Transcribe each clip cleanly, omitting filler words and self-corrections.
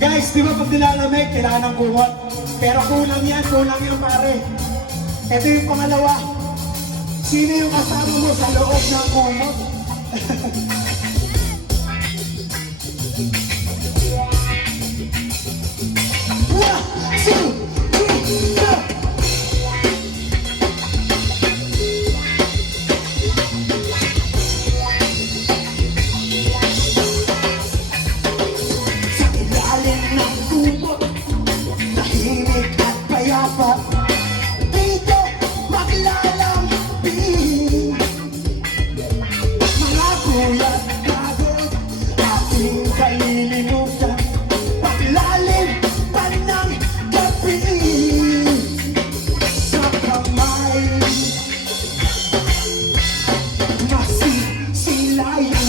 Guys, di ba pag nilalamig, kailangan ng kumot? Pero kulang yan pare. Ito yung pangalawa. Sino yung kasama mo sa loob ng kumot? Dito maglalambing mga kuya't pagod ating kalilimutan paglalim pa ng gabi sa kamay masisilayan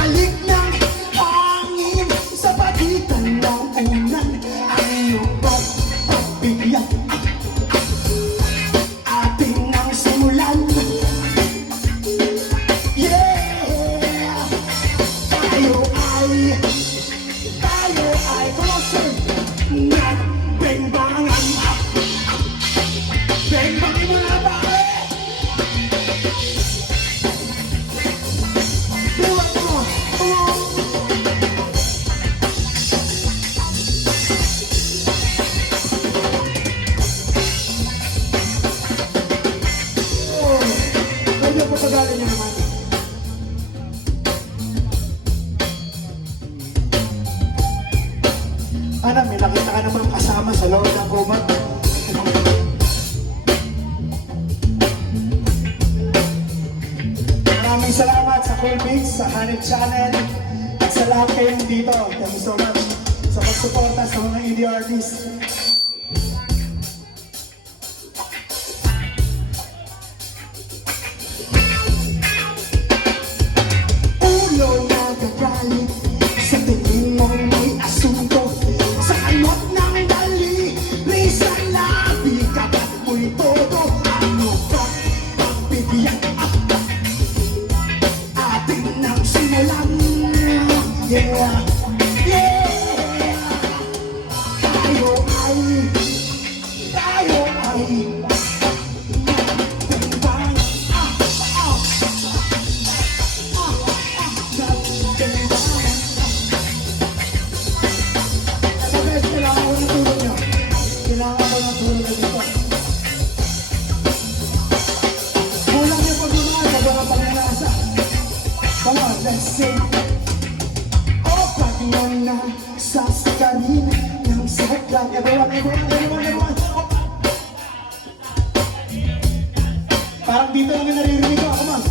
halik ng hangin sa pagitan ng ulan ang iyong pagbigyan ating nang simulan. Yeah! Tayo ay closer nagbengbangan. Bengbangin mo na ba? Pagpapagalan niyo naman. Ano, may nakita ka naman kasama sa loob ng kumot. Maraming salamat sa koolbits, sa Hanip Channel, at sa lahat kayong dito. Thank you so much sa pagsuporta sa mga indie artists. Sa tingin mo may asunto sa alot ng dali sa labi kagat mo'y todo ano ba pagbigyan ating nang simulan. Yeah, yeah, tayo ay Come on, let's sing. o pag nasasagalin ng saklan. Everyone. Parang dito lang yung naririnig ko. Come on.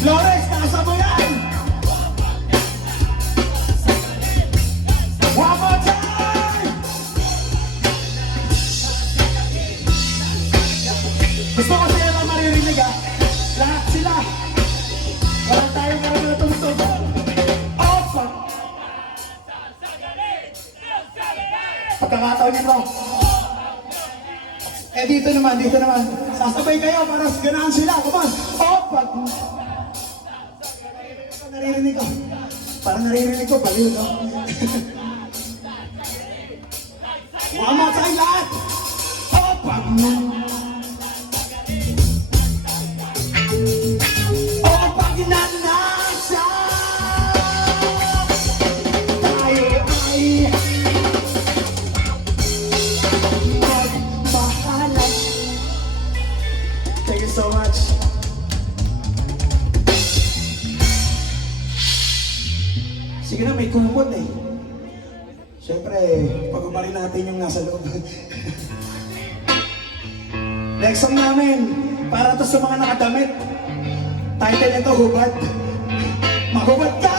Flores, nasa mo yan! One more time! Gusto ko sila lang maririnig ha. Lahat sila. Walang tayong karami na tumutubo. Opa! Pagkakataon nito. Dito naman. Sasabay kayo para ganahan sila. Come on. Opa! Naririnig ko. Parang naririnig ko. Baliw, no? One more time lahat. Opa! Thank you so much. Sige na, may kumot eh. Siyempre, pag-umarin natin yung nasa loob. Next song namin, para to sa mga nakadamit. Title nito, Hubad. Mahubad ka!